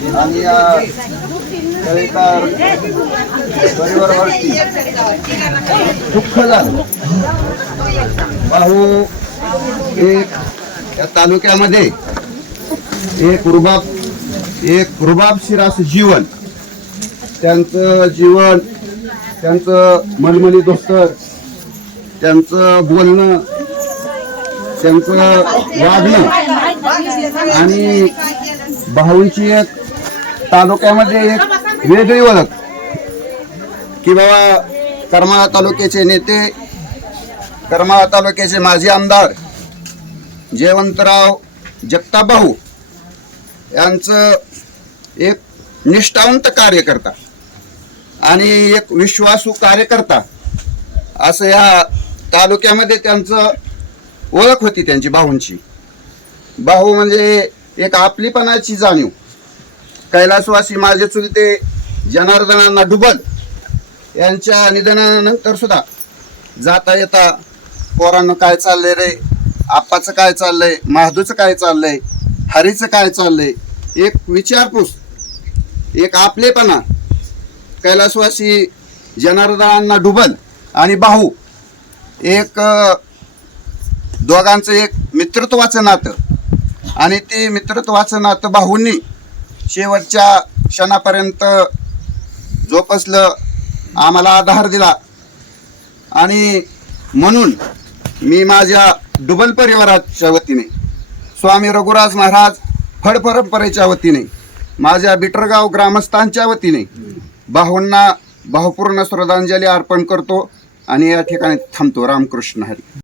आणि या तळेकर परिवारावरती दुःख झालं। भाऊ एक या तालुक्यामध्ये एक रुबाबशीर असं जीवन, त्यांचं जीवन, त्यांचं मनमनी दोस्तर, त्यांचं बोलणं, त्यांचं वागणं आणि भाऊंची एक तालुक्यामध्ये एक वेगळी ओळख की बाबा करमाळा तालुक्याचे नेते, करमाळा तालुक्याचे माजी आमदार जयवंतराव जगताप भाऊ यांचं एक निष्ठावंत कार्यकर्ता आणि एक विश्वासू कार्यकर्ता असं या तालुक्यामध्ये त्यांचं ओळख होती त्यांची भाऊंची। भाऊ म्हणजे एक आपलीपणाची जाणीव। कैलासवासी माझे चुलते जनार्दनांना डुबल यांच्या निधनानंतर सुद्धा जाता येता पोरांना काय चाललंय रे, आप्पाचं काय चाललंय, महादूचं काय चाललंय, हरीचं काय चाललंय, एक विचारपूस, एक आपलेपणा। कैलासवासी जनार्दनांना डुबल आणि भाऊ एक दोघांचं एक मित्रत्वाचं नातं आणि ते मित्रत्वाचं नातं भाऊंनी शेवटच्या क्षणापर्यंत जोपासलं, आम्हाला आधार दिला। आणि म्हणून मी माझ्या डुबल परिवाराच्या वतीने, स्वामी रघुराज महाराज फड परंपरेच्या वतीने, माझ्या बिटरगाव ग्रामस्थांच्या वतीने भाऊंना भावपूर्ण श्रद्धांजली अर्पण करतो आणि या ठिकाणी थांबतो। रामकृष्ण हरी।